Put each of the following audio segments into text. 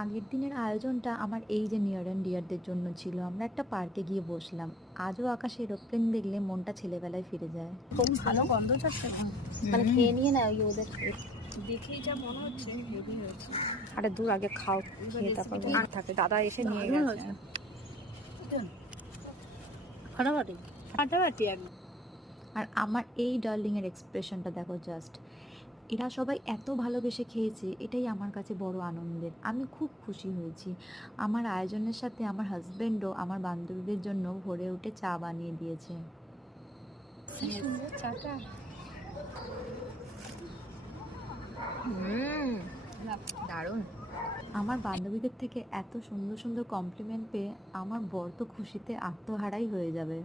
আগের দিনের আয়োজনটা আমার এই যে নিয়ার অ্যান্ড ডিয়ারদের জন্য ছিল। আমরা একটা পার্কে গিয়ে বসলাম। আজও আকাশে এরোপ্লেন দেখলে মনটা ছেলেবেলায় ফিরে যায়। খুব ভালো গন্ধ ছাড়ছে এখন। মানে খেয়ে নিয়ে না ওই ওদের দেখেই যা মনে হচ্ছে হেভি হয়েছে। আরে দূর আগে খাও, খেয়ে তারপর আর থাকে দাদা এসে নিয়ে দারুণ গেছে। হয়েছে। ফাটাফাটি ফাটাফাটি একদম। আর আমার এই ডার্লিং এর এক্সপ্রেশনটা দেখো জাস্ট। এরা সবাই এত ভালোবেসে খেয়েছে, এটাই আমার কাছে বড় আনন্দের। আমি খুব খুশি হয়েছি। আমার আয়োজনের সাথে আমার হাজবেন্ডও আমার বান্ধবীদের জন্য ভোরে উঠে চা বানিয়ে দিয়েছে। কি সুন্দর চাটা। দারুণ। আমার বান্ধবীদের থেকে এত সুন্দর সুন্দর কমপ্লিমেন্ট পেয়ে আমার বর তো খুশিতে আত্মহারাই হয়ে যাবে।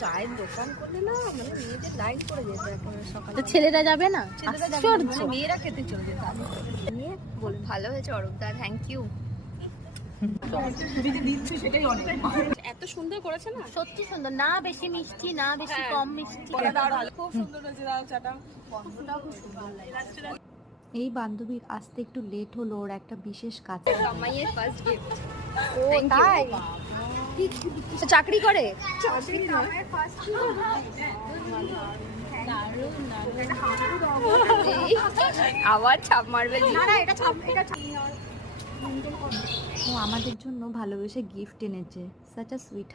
চায়ের দোকান করলে না মানে মেয়েদের লাইন পড়ে যেত একেবারে সকালে। তো ছেলেরা যাবে না? ছেলেরা যাবে না, মানে মেয়েরা খেতে চলে যেত। আমি নিয়ে বলে ভালো হয়েছে অরূপদা, থ্যাংক ইউ। সেটাই অনেক। এত সুন্দর করেছে না, সত্যি সুন্দর, না বেশি মিষ্টি না বেশি হ্যাঁ। কম মিষ্টি। খুব সুন্দর হয়েছে লাল চাটা। গন্ধটাও খুব সুন্দর। এই বান্ধবীর আসতে একটু লেট হলো ওর একটা বিশেষ কাজ। জামাইয়ের ফার্স্ট গিফট। ও তাই? চাকরি করে? আবার ছাপ মারবে। ও আমাদের জন্য ভালোবেসে গিফট এনেছে। Such a sweet.